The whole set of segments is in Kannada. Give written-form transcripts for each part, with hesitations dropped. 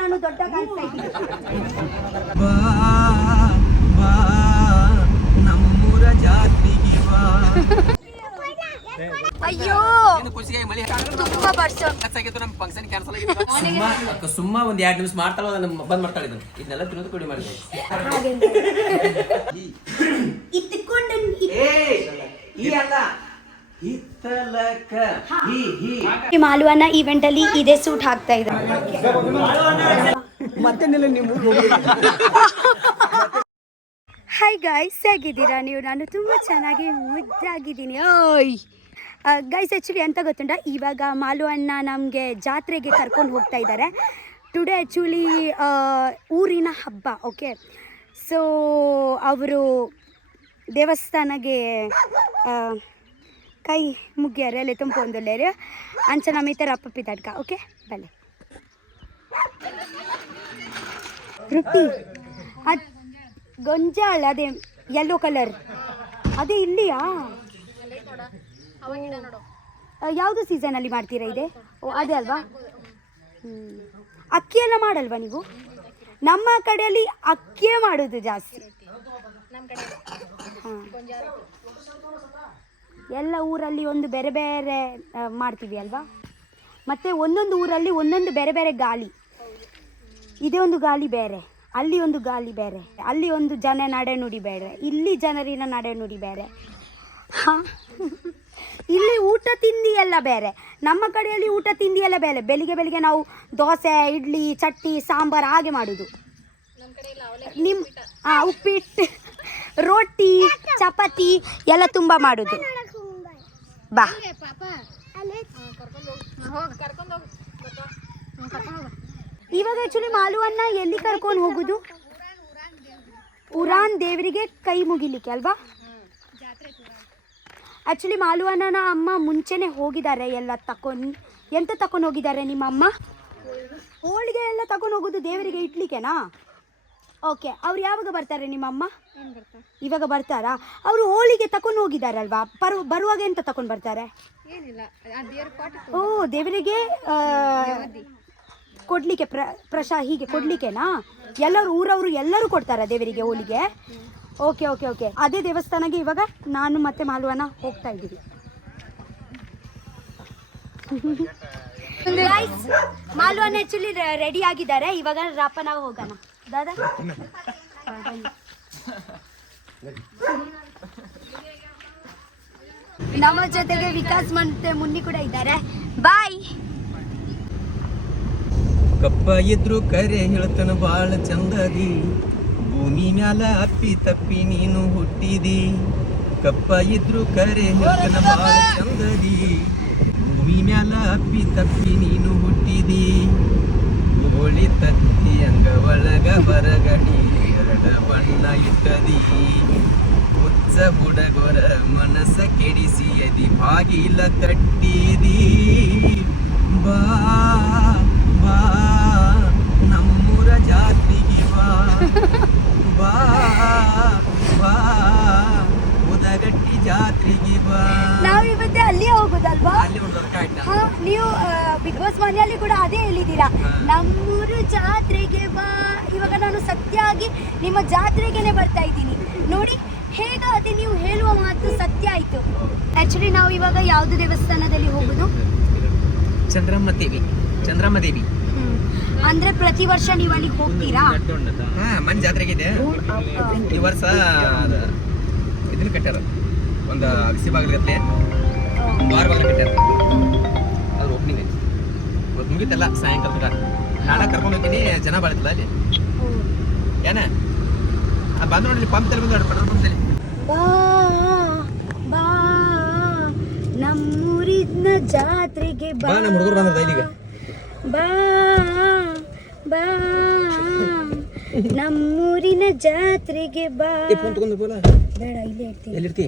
ನಾನು ದೊಡ್ಡ ಕಾಣಿಸ್ತಾ ಇದ್ದೀನಿ. ನಮ್ಮೂರ ಜಾತಿಗೆ ಬಾ. ಅಯ್ಯೋ ತುಂಬಾ ಬರ್ಸೋ ಸುಮ್ಮ ಒಂದ್ 2 ನಿಮಿಷ ಮಾಡ್ತಾಳ ಬಂದ್ ಮಾಡ್ತಾಳೆ ಇದನ್ನೆಲ್ಲ ತಿನ್ನೋದು ಕೊಡಿ ಮಾಡಿದೆ. ಮಾಲುವನ ಈವೆಂಟ್ ಅಲ್ಲಿ ಇದೇ ಸೂಟ್ ಹಾಕ್ತಾ ಇದ್ದಾರೆ. ಹಾಯ್ ಗೈಸ್, ಹೇಗಿದ್ದೀರಾ ನೀವು? ನಾನು ತುಂಬ ಚೆನ್ನಾಗಿ ಮುದ್ದಾಗಿದ್ದೀನಿ. ಓಯ್ ಗೈಸ್, ಆ್ಯಕ್ಚುಲಿ ಅಂತ ಗೊತ್ತುಂಟ, ಇವಾಗ ಮಾಲು ಅಣ್ಣ ನಮಗೆ ಜಾತ್ರೆಗೆ ಕರ್ಕೊಂಡು ಹೋಗ್ತಾ ಇದ್ದಾರೆ. ಟುಡೇ ಆ್ಯಕ್ಚುಲಿ ಊರಿನ ಹಬ್ಬ. ಓಕೆ, ಸೊ ಅವರು ದೇವಸ್ಥಾನಗೆ ಕೈ ಮುಗ್ಗ್ಯಾರೆ ಅಲ್ಲೇ ತುಂಬ ಒಂದೊಳ್ಳೆಯ ಅಂಚನ ಮೀತರ ಅಪ್ಪಪ್ಪಿ ತಡ್ಕ. ಓಕೆ ಬಲೆ ರೊಟ್ಟಿ ಅದು ಗೊಂಜಾಳ, ಅದೇ ಯೆಲ್ಲೋ ಕಲರ್, ಅದೇ ಇಲ್ಲಿಯಾ? ಯಾವುದು ಸೀಸನಲ್ಲಿ ಮಾಡ್ತೀರಾ ಇದೆ? ಓ ಅದೇ ಅಲ್ವಾ? ಅಕ್ಕಿ ಎಲ್ಲ ಮಾಡಲ್ವಾ ನೀವು? ನಮ್ಮ ಕಡೆಯಲ್ಲಿ ಅಕ್ಕಿಯೇ ಮಾಡೋದು ಜಾಸ್ತಿ. ಹಾಂ, ಎಲ್ಲ ಊರಲ್ಲಿ ಒಂದು ಬೇರೆ ಬೇರೆ ಮಾಡ್ತೀವಿ ಅಲ್ವಾ? ಮತ್ತು ಒಂದೊಂದು ಊರಲ್ಲಿ ಒಂದೊಂದು ಬೇರೆ ಬೇರೆ ಗಾಳಿ. ಇದೇ ಒಂದು ಗಾಳಿ ಬೇರೆ, ಅಲ್ಲಿ ಒಂದು ಗಾಳಿ ಬೇರೆ, ಅಲ್ಲಿ ಒಂದು ಜನ ನಡೆನುಡಿ ಬೇರೆ, ಇಲ್ಲಿ ಜನರಿನ ನಡೆನುಡಿ ಬೇರೆ. ಹಾಂ, ಇಲ್ಲಿ ಊಟ ತಿಂಡಿ ಎಲ್ಲ ಬೇರೆ, ನಮ್ಮ ಕಡೆಯಲ್ಲಿ ಊಟ ತಿಂಡಿ ಎಲ್ಲ ಬೇರೆ. ಬೆಳಿಗ್ಗೆ ನಾವು ದೋಸೆ, ಇಡ್ಲಿ, ಚಟ್ನಿ, ಸಾಂಬಾರು ಹಾಗೆ ಮಾಡೋದು. ನಿಮ್ಮ ಉಪ್ಪಿಟ್ಟು, ರೋಟಿ, ಚಪಾತಿ ಎಲ್ಲ ತುಂಬ ಮಾಡೋದು. ಬಾ ಇವಾಗ ಆ್ಯಕ್ಚುಲಿ ಮಾಲುವನ್ನ ಎಲ್ಲಿ ಕರ್ಕೊಂಡು ಹೋಗೋದು? ಉರಾನ್ ದೇವರಿಗೆ ಕೈ ಮುಗಿಲಿಕ್ಕೆ ಅಲ್ವಾ? ಆ್ಯಕ್ಚುಲಿ ಮಾಲುವಣ್ಣನ ಅಮ್ಮ ಮುಂಚೆನೇ ಹೋಗಿದ್ದಾರೆ. ಎಲ್ಲ ಎಂತ ತಕೊಂಡು ಹೋಗಿದ್ದಾರೆ ನಿಮ್ಮ ಅಮ್ಮ? ಹೋಳಿಗೆ ಎಲ್ಲ ತಗೊಂಡು ಹೋಗೋದು ದೇವರಿಗೆ ಇಡ್ಲಿಕ್ಕೆನಾ? ಓಕೆ, ಅವ್ರು ಯಾವಾಗ ಬರ್ತಾರೆ ನಿಮ್ಮಮ್ಮ? ಇವಾಗ ಬರ್ತಾರಾ? ಅವರು ಹೋಳಿಗೆ ತಕೊಂಡು ಹೋಗಿದ್ದಾರಲ್ವಾ? ಬರುವಾಗ ಎಂತ ತಕೊಂಡು ಬರ್ತಾರೆ? ಓ, ದೇವರಿಗೆ ಕೊಡ್ಲಿಕ್ಕೆ ಹೀಗೆ ಕೊಡ್ಲಿಕ್ಕೆನಾ? ಎಲ್ಲರೂ ಊರವರು ಎಲ್ಲರೂ ಕೊಡ್ತಾರಾ ದೇವರಿಗೆ ಹೋಳಿಗೆ? ಓಕೆ ಓಕೆ ಓಕೆ, ಅದೇ ದೇವಸ್ಥಾನಕ್ಕೆ ಇವಾಗ ನಾನು ಮತ್ತೆ ಮಾಲುವನ ಹೋಗ್ತಾ ಇದ್ದೀವಿ. ಮಾಲುವನ ಆ್ಯಕ್ಚುಲಿ ರೆಡಿ ಆಗಿದ್ದಾರೆ. ಇವಾಗ ರಾಪ ನಾವು ಹೋಗೋಣ. ದಾದಾ ನಮ್ಮ ಜೊತೆಗೆ ವಿಕಾಸ್ ಮತ್ತೆ ಮುನ್ನಿ ಕೂಡ ಇದ್ದಾರೆ. ಬಾಯ್. ಕಪ್ಪ ಇದ್ರು ಕರೆ ಹೇಳ್ತಾನ ಬಾಳ ಚಂದದಿ, ಭೂಮಿ ಮ್ಯಾಲ ಅಪ್ಪಿ ತಪ್ಪಿ ನೀನು ಹುಟ್ಟಿದಿ. ಕಪ್ಪ ಇದ್ರು ಕರೆ ಹೇಳ್ತಾನ ಬಾಳ ಚಂದದಿ, ಭೂಮಿ ಮ್ಯಾಲ ಅಪ್ಪಿ ತಪ್ಪಿ ನೀನು ಹುಟ್ಟಿದಿ. ಹೋಳಿ ತತ್ತಿ ಅಂಗ ಒಳಗ ಬರಗಡಿ 2 ಬಣ್ಣ ಇಟ್ಟದಿ. ಹುಚ್ಚ ಹುಡಗೊರ ಮನಸ್ಸ ಕೆಡಿಸಿ ಅದಿ ಬಾಗಿಲ ತಟ್ಟಿದಿ. ಬಾ ಬಾ ನಮ್ಮೂರ ಜಾತಿಗೆ ಬಾ, ಬಾ ಬಾ ಉದಗಟ್ಟಿ ಜಾತ್ರೆಗೆ ಬಾ. ನಾವು ಇವತ್ತೇ ಅಲ್ಲಿಯೇ ಹೋಗೋದಲ್ವಾ? ನೀವು ಬಿಗ್ ಬಾಸ್ ಮನೆಯಲ್ಲಿ ಕೂಡ ಅದೇ ಹೇಳಿದ್ದೀರಾ, ನಮ್ಮೂರು ಜಾತ್ರೆಗೆ ಬಾ. ಇವಾಗ ನಾನು ಸತ್ಯವಾಗಿ ನಿಮ್ಮ ಜಾತ್ರೆಗೇನೆ ಬರ್ತಾ ಇದ್ದೀನಿ. ನೋಡಿ ಹೇಗಾದ್ರೆ ನೀವು ಹೇಳುವ ಮಾತು ಸತ್ಯ ಆಯಿತು. ಆ್ಯಕ್ಚುಲಿ ನಾವು ಇವಾಗ ಯಾವುದು ದೇವಸ್ಥಾನದಲ್ಲಿ ಹೋಗೋದು? ಚಂದ್ರಮ್ಮ ದೇವಿ. ಅಂದ್ರೆ ಪ್ರತಿ ವರ್ಷ ನೀವು ಅಲ್ಲಿಗೆ ಹೋಗ್ತೀರಾ? ಮನ್ ಜಾತ್ರೆಗಿದೆ. ಈ ವರ್ಷ ಇದನ್ನ ಕಟ್ಟಾರ, ಒಂದು ಅಗಸಿ ಬಾಗಿಲಗತ್ಲೆ 6 ಬಾಗಿಲು ಕಟ್ಟಾರ. ಅದ್ರ ಓಪನಿಂಗ್ ಐತಿ, ಇವತ್ತು ಮುಗಿತಲ್ಲ ಸಾಯಂಕಾಲ. ನಾಳೆ ಕರ್ಕೊಂಡು ಹೋಗ್ತೀನಿ, ಜನ ಬಾಳಿತಲ್ಲ ಅಲ್ಲಿ. ಏನ ಬಂದು ನೋಡಿ, ಪಂಪ್ ತಲೆ ಬಂದು ಪೆಟ್ರೋಲ್ ಪಂಪ್ ತಲೆ. ಬಾ ನಮ್ಮೂರಿನ ಜಾತ್ರೆಗೆ ಬಾ. ನಮ್ಮ ಹುಡುಗರು ಬಂದ್ರ ಇಲ್ಲಿಗ. ಬಾ ಬಾ ನಮ್ಮೂರಿನ ಜಾತ್ರೆಗೆ ಬಾ. ಬೇಡ, ಇಲ್ಲೇ ಇರ್ತೀನಿ. ಎಲ್ಲಿರ್ತಿ?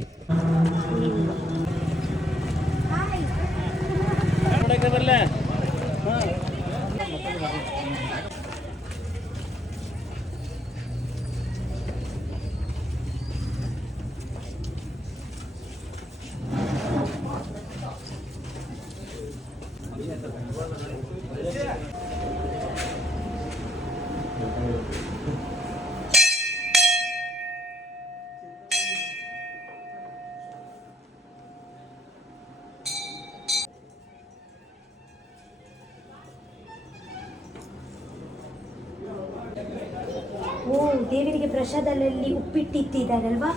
ಓ, ದೇವರಿಗೆ ಪ್ರಸಾದದಲ್ಲಿ ಉಪ್ಪಿಟ್ಟಿಟ್ಟಿದ್ದಾರಲ್ವಾ?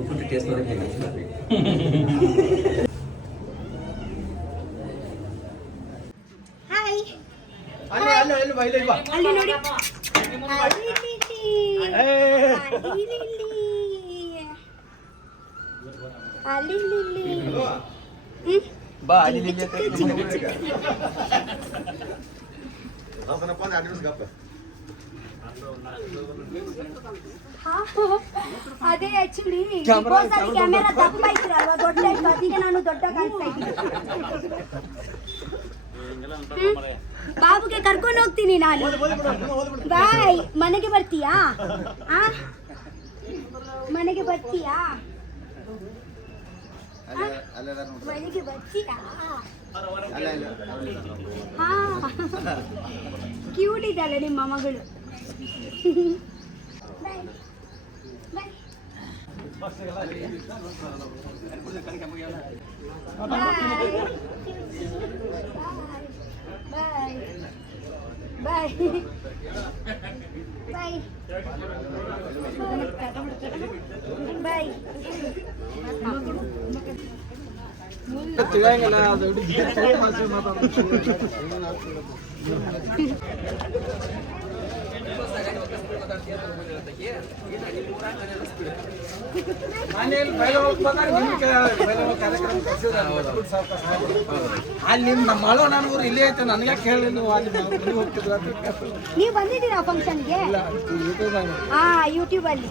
ಉಪ್ಪಿಟ್ಟು ಟೇಸ್ಟ್ ನೋಡಕ್ಕೆ ಹಾಯ್, ಅಲ್ಲಿ ಅಲ್ಲಿ ನೋಡಿ. ಬಾ ಅಲ್ಲಿ ಅದೇ ಆಕ್ಚುಲಿ ಕ್ಯಾಮೆರಾ ತಪ್ಪಾಯ್ತಿರಲ್ವಾ, ದೊಡ್ಡ ಇತ್ತು, ಅದಕ್ಕೆ ನಾನು ದೊಡ್ಡ ಕಾಣಿಸ್ತಾ ಇದ್ದೀನಿ. ಬಾಬುಗೆ ಕರ್ಕೊಂಡು ಹೋಗ್ತೀನಿ ನಾನು. ಬಾಯ್. ಮನೆಗೆ ಬರ್ತೀಯಾ? ಮನೆಗೆ ಬರ್ತೀಯಾ? ಮನೆಗೆ ಬರ್ತೀಯಾ? ಹಾ, ಕ್ಯೂಟ್ ಇದ್ದಾಳೆ ನಿಮ್ಮ ಮಗಳು. ಬಾಯ್ ಬಾಯ್ ಬಾಯ್ ಬಾಯ್ ಬಾಯ್. ತಿಳಿಯಂಗಿಲ್ಲ ಅದು ಅಲ್ಲಿ ನಮ್ಮ ಮಾಡೋ ನಾನು ಊರು ಇಲ್ಲೇ ಐತೆ, ನನಗೆ ಕೇಳಿ ನೀವು ಅಲ್ಲಿ ಹೋಗ್ತಿದ್ರ. ನೀವು ಬಂದಿದ್ದೀರಾ ಫಂಕ್ಷನ್ಗೆ? ಹಾ, ಯೂಟ್ಯೂಬ್ ಅಲ್ಲಿ.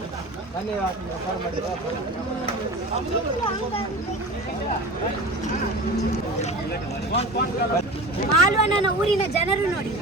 ಮಾಲ್ವನ ಊರಿನ ಜನರು ನೋಡಿ.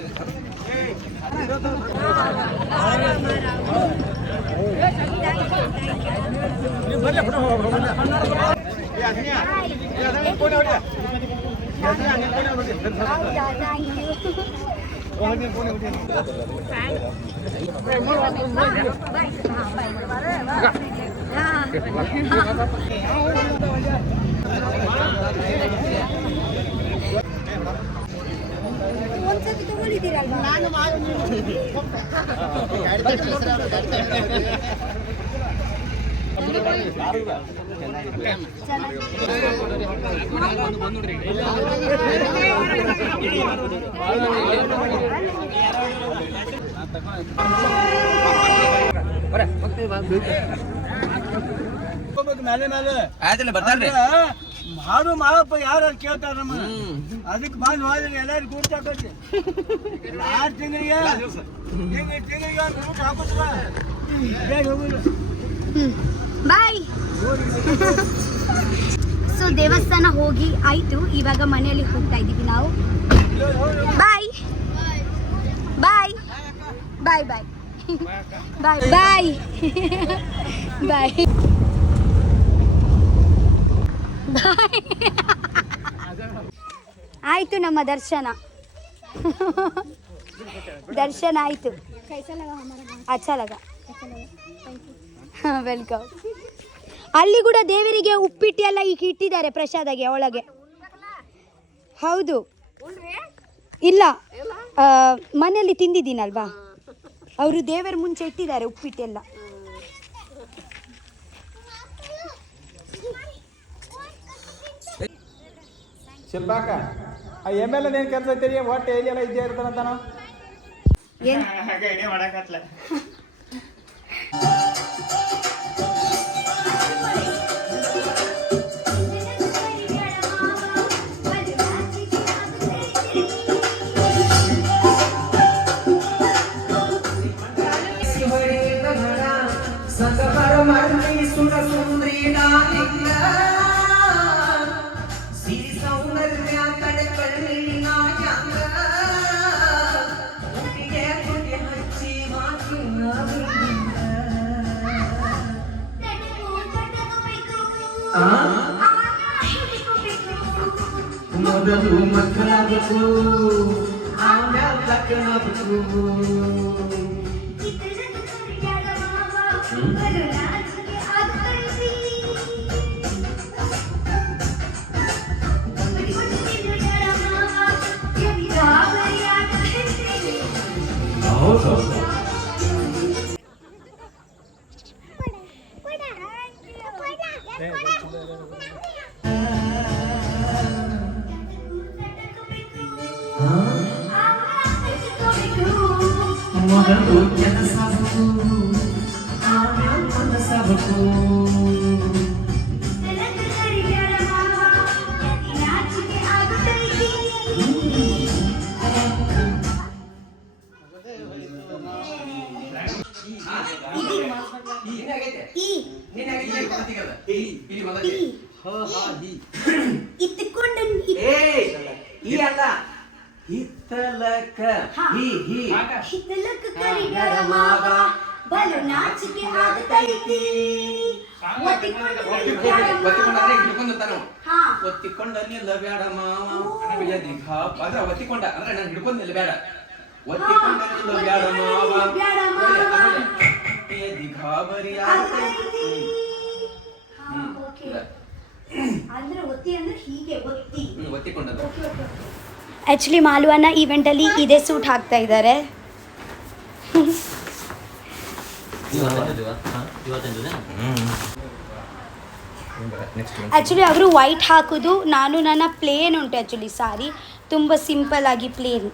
ಒಂದ್ಸತಿ ತಗೊಂಡಿದ್ದೀರಲ್ವಾ? ಮೇಲೆ ಮೇಲೆ ಆಯ್ತಲ್ಲ ಬರ್ತಾರ್ರಿ. ಹಾಡು ಮಾಡಪ್ಪ ಯಾರು ಕೇಳ್ತಾರ ನಮ್ಮ, ಅದಕ್ಕೆ ಬಂದು ಹೋದ್ರೆ ಎಲ್ಲಾರು ಕೂಡ್ತಾಕತಿ. 6 ತಿಂಗಳಿಗೆ ಒಂದು ಊಟ ಹಾಕೋತವ. ಬಾಯ್. ಸೊ ದೇವಸ್ಥಾನ ಹೋಗಿ ಆಯ್ತು, ಇವಾಗ ಮನೆಯಲ್ಲಿ ಹೋಗ್ತಾ ಇದ್ದೀವಿ ನಾವು. ಬಾಯ್ ಬಾಯ್ ಬಾಯ್ ಬಾಯ್ ಬಾಯ್ ಬಾಯ್ ಬಾಯ್ ಆಯ್ತು ನಮ್ಮ ದರ್ಶನ. ದರ್ಶನ ಆಯ್ತು. ಅಚ್ಚಾ ಲಗ. ವೆಲ್ಕಮ್. ಅಲ್ಲಿ ಕೂಡ ದೇವರಿಗೆ ಉಪ್ಪಿಟ್ಟು ಎಲ್ಲ ಈಗ ಇಟ್ಟಿದ್ದಾರೆ ಪ್ರಸಾದಗೆ ಒಳಗೆ. ಹೌದು, ಇಲ್ಲ ಮನೆಯಲ್ಲಿ ತಿಂದಿದ್ದೀನಲ್ವಾ, ಅವರು ದೇವರ ಮುಂಚೆ ಇಟ್ಟಿದ್ದಾರೆ ಉಪ್ಪಿಟ್ಟೆಲ್ಲ. ಶಿಲ್ಪಾಕ ಎಮ್.ಎಲ್.ಎ ಏನು ಕೆಲಸ ಐತಿ? ಹೊಟ್ಟೆ ಎಲ್ಲಿಯೆಲ್ಲ ಇದ್ದೇ ಇರ್ತಾನಂತ ನಾವು ಏನು ಮೊದಲು ಮಕ್ಕಳಾಗಬೇಕು ಆಮ್ಯಾಲ ಲಕ್ಕನಾಗಬೇಕು ಹೌದು ಮೊದಲು ಕೆಲಸಬೇಕು ಆಮ್ಯಾಲ ಮನಸ್ಸಾಗಬೇಕು ಈ ಅಲ್ಲ ಹಿತ್ತಲಕ ಹಿ ಹಿ ಹಿತ್ತಲಕ ಕರಿಗರ ಮಾವ ಬಲು ನಾಚಿಕೆ ಆಗತೈತಿ ಒತ್ತಿಕೊಂಡ ನಿಲ್ಲಬೇಡ ಮಾವ ಅದ್ರ ಒತ್ತಿಕೊಂಡ ಅಂದ್ರೆ ನಾನು ಹಿಡ್ಕೊಂಡ್ ನಿಲ್ಲಬೇಡ ಒತ್ತಿಕೊಂಡ ನಿಲ್ಲಬೇಡ ಮಾವ ಗಾಬರಿ ಅಂದ್ರೆ ಒತ್ತಿ ಅಂದ್ರೆ ಹೀಗೆ ಒತ್ತಿ ಒತ್ತಿಕೊಂಡದ್ದು ಆ್ಯಕ್ಚುಲಿ ಮಾಲುವನ್ನ ಈವೆಂಟಲ್ಲಿ ಇದೇ ಸೂಟ್ ಹಾಕ್ತಾ ಇದ್ದಾರೆ ಆ್ಯಕ್ಚುಲಿ ಅವರು ವೈಟ್ ಹಾಕೋದು ನಾನು ನನ್ನ ಪ್ಲೇನ್ ಉಂಟು ಆ್ಯಕ್ಚುಲಿ ಸಾರಿ ತುಂಬ ಸಿಂಪಲ್ ಆಗಿ ಪ್ಲೇನ್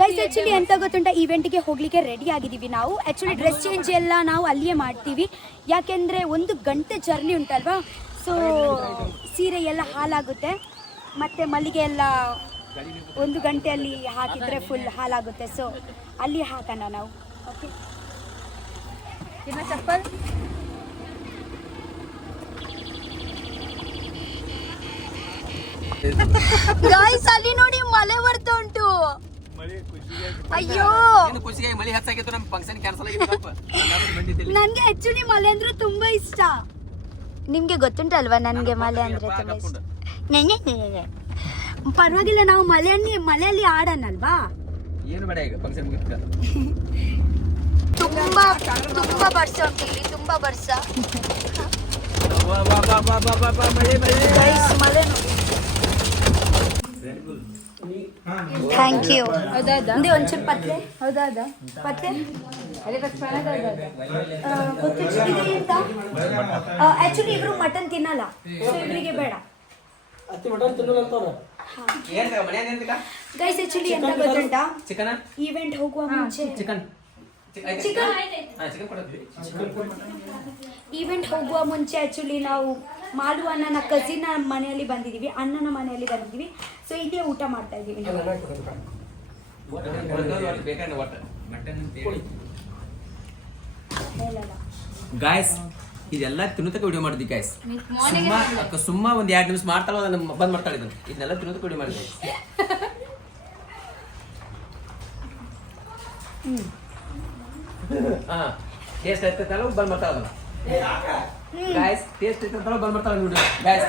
ಗೈಸ್ ಆ್ಯಕ್ಚುಲಿ ಎಂತ ಗೊತ್ತುಂಟ ಈವೆಂಟ್ಗೆ ಹೋಗಲಿಕ್ಕೆ ರೆಡಿ ಆಗಿದ್ದೀವಿ ನಾವು ಆ್ಯಕ್ಚುಲಿ ಡ್ರೆಸ್ ಚೇಂಜ್ ಎಲ್ಲ ನಾವು ಅಲ್ಲಿಯೇ ಮಾಡ್ತೀವಿ ಯಾಕೆಂದರೆ 1 ಗಂಟೆ ಜರ್ನಿ ಉಂಟಲ್ವಾ ಸೊ ಸೀರೆ ಎಲ್ಲ ಹಾಳಾಗುತ್ತೆ ಮತ್ತು ಮಲ್ಲಿಗೆ ಎಲ್ಲ 1 ಗಂಟೆಯಲ್ಲಿ ಹಾಕಿದರೆ ಫುಲ್ ಹಾಳಾಗುತ್ತೆ ಸೊ ಅಲ್ಲಿ ಹಾಕೋಣ ನಾವು ಓಕೆ ಇನ್ನು ಚಪ್ಪಲ್ ಗಾಯ್ಸ್ ಅಲ್ಲಿ ನೋಡಿ ಮಳೆ ಬರ್ತಾ ಉಂಟು ಅಯ್ಯೋ ಖುಷಿಗೆ ಮಳಿ ಹೆಚ್ಚಾಗಿತ್ತು ನಮ್ಮ ಫಂಕ್ಷನ್ ಕ್ಯಾನ್ಸಲ್ ಆಗಿತ್ತು ನನಗೆ ಆಕ್ಚುಲಿ ಮಳೆ ಅಂದ್ರೆ ತುಂಬಾ ಇಷ್ಟ ನಿಮ್ಗೆ ಗೊತ್ತುಂಟಲ್ವಾ ನನಗೆ ಮಳೆ ಅಂದ್ರೆ ತುಂಬಾ ಇಷ್ಟ ಪರವಾಗಿಲ್ಲ ನಾವು ಮಳೆಯಲ್ಲಿ ಆಡೋಣಲ್ವಾ ಏನು ಬೇಡ ಈಗ ಫಂಕ್ಷನ್ ಮುಗಿತ ತುಂಬಾ ತುಂಬಾ ವರ್ಷ ಉಂಟು ಇಲ್ಲಿ ತುಂಬಾ ವರ್ಷ ಮಳೆ ನೋಡಿ ಥ್ಯಾಂಕ್ ಯು ಒಂದೇ ಒಂಚೂರು ಪತ್ಲೆ ಹೌದಾದ ಪತ್ಲೆ ಆಕ್ಚುಲಿ ಇಬ್ರು ಮಟನ್ ತಿನ್ನಲ್ಲ ಸೊ ಇಬ್ರಿಗೆ ಬೇಡ ಗೈಸ್ ಆಕ್ಚುಲಿ ಎಂತ ಗೊತ್ತುಂಟಾ ಚಿಕನ್ ಈವೆಂಟ್ ಹೋಗುವ ಮುಂಚೆ ಚಿಕನ್ ಈವೆಂಟ್ ಹೋಗುವ ಮುಂಚೆ ಆಕ್ಚುಲಿ ನಾವು ಮಾಲು ಅಣ್ಣನ ಕಸಿನ ಮನೆಯಲ್ಲಿ ಬಂದಿದ್ದೀವಿ ಅಣ್ಣನ ಮನೆಯಲ್ಲಿ ಬಂದಿದ್ದೀವಿ ಸೊ ಇದೇ ಊಟ ಮಾಡ್ತಾ ಇದ್ದೀವಿ ಗಾಯ್ಸ್ ಇದೆಲ್ಲ ತಿನ್ನೋದಕ್ಕೆ ವಿಡಿಯೋ ಮಾಡಿದ್ವಿ ಗಾಯ್ಸ್ ಸುಮ್ಮ ಒಂದ್ 2 ನಿಮಿಷ ಮಾಡ್ತಾಳ ಬಂದ್ ಮಾಡ್ತಾಳೆ ಇದನ್ನೆಲ್ಲ ತಿನ್ನೋದಕ್ಕೆ ವಿಡಿಯೋ ಮಾಡಿದ್ವಿ ಹಾ ಟೇಸ್ಟ್ ಆಗ್ತೈತಲ್ಲ ಬಂದ್ ಮಾಡ್ತಾಳ ಗಾಯ್ಸ್ ಟೇಸ್ಟ್ ಇರ್ತೈತಲ್ಲ ಬಂದ್ ಮಾಡ್ತಾಳ ವಿಡಿಯೋ ಗಾಯ್ಸ್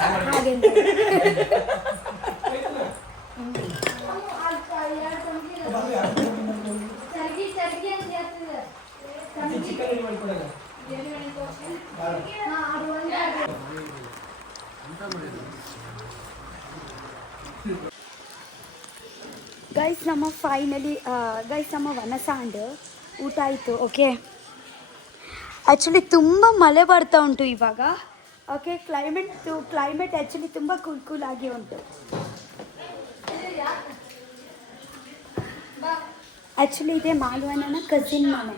ಗೈಸ್ ನಮ್ಮ ಫೈನಲಿ ಗೈಸ್ ನಮ್ಮ ವನಸಾಂಡ್ ಊಟ ಆಯಿತು ಓಕೆ ಆ್ಯಕ್ಚುಲಿ ತುಂಬ ಮಳೆ ಬರ್ತಾ ಉಂಟು ಇವಾಗ ಓಕೆ ಕ್ಲೈಮೇಟ್ ಆ್ಯಕ್ಚುಲಿ ತುಂಬ ಕೂಲ್ ಆಗಿ ಉಂಟು ಆ್ಯಕ್ಚುಲಿ ಇದೆ ಮಾಲುವಣ್ಣನ ಕಸಿನ್ ಮನೆ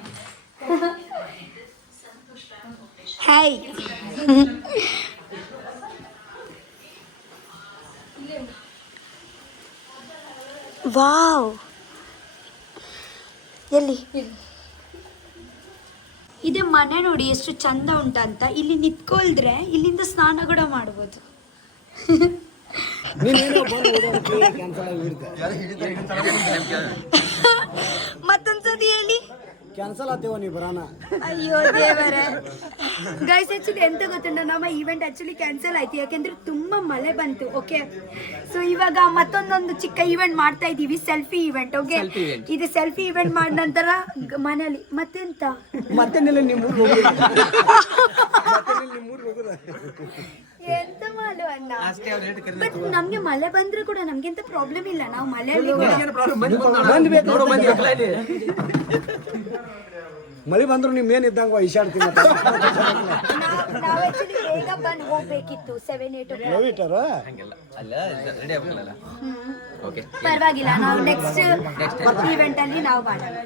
ಹಾಯ್ ವಾವ್ ಎಲ್ಲಿ ಇದೆ ಮನೆ ನೋಡಿ ಎಷ್ಟು ಚಂದ ಉಂಟಂತ ಇಲ್ಲಿ ನಿಂತ್ಕೊಳ್ದ್ರೆ ಇಲ್ಲಿಂದ ಸ್ನಾನ ಕೂಡ ಮಾಡ್ಬೋದು ಮತ್ತೊಂದ್ಸತಿ ಹೇಳಿ ಕ್ಯಾನ್ಸಲ್ ಆಗ್ತೇವ ನೀವು ಬರೋಣ. ಅಯ್ಯೋ ದೇವರೇ. ಗೈಸ್ ಆಕ್ಚುಲಿ ಎಂತ ಗೊತ್ತುಂಟ, ನಮ್ಮ ಈವೆಂಟ್ ಆಕ್ಚುಲಿ ಕ್ಯಾನ್ಸಲ್ ಆಯ್ತು ಯಾಕೆಂದ್ರೆ ತುಂಬಾ ಮಳೆ ಬಂತು. ಓಕೆ, ಸೊ ಇವಾಗ ಮತ್ತೊಂದೊಂದು ಚಿಕ್ಕ ಈವೆಂಟ್ ಮಾಡ್ತಾ ಇದೀವಿ, ಸೆಲ್ಫಿ ಈವೆಂಟ್. ಓಕೆ, ಇದು ಸೆಲ್ಫಿ ಈವೆಂಟ್ ಮಾಡಿದ ನಂತರ ಮನೇಲಿ ಮತ್ತೆಂತ ಮತ್ತೇನಿಲ್ಲ, ನಿಮ್ಮ ಎಂತ ಮಾಡು ಅಣ್ಣ. ಬಟ್ ನಮ್ಗೆ ಮಳೆ ಬಂದ್ರೆ ಕೂಡ ನಮ್ಗೆಂತ ಪ್ರಾಬ್ಲಮ್ ಇಲ್ಲ, ನಾವು ಮಳೆಯಲ್ಲಿ ಮಳೆ ಬಂದ್ರು ನಿಮ್ ಏನ್ ಇದ್ದಂಗ ಇಶಾಡ್ತೀನಿ. ನಾವು ಆಕ್ಚುಲಿ ಬೇಗ ಬಂದು ಹೋಗ್ಬೇಕಿತ್ತು 7-8 ಹಂಗೆಲ್ಲ ಅಲ್ಲ, ರೆಡಿ ಆಗ್ಬೇಕಲ್ಲ. ಓಕೆ, ಪರವಾಗಿಲ್ಲ, ನಾವು ನೆಕ್ಸ್ಟ್ ಈವೆಂಟ್ ಅಲ್ಲಿ ನಾವು ಮಾಡೋಣ.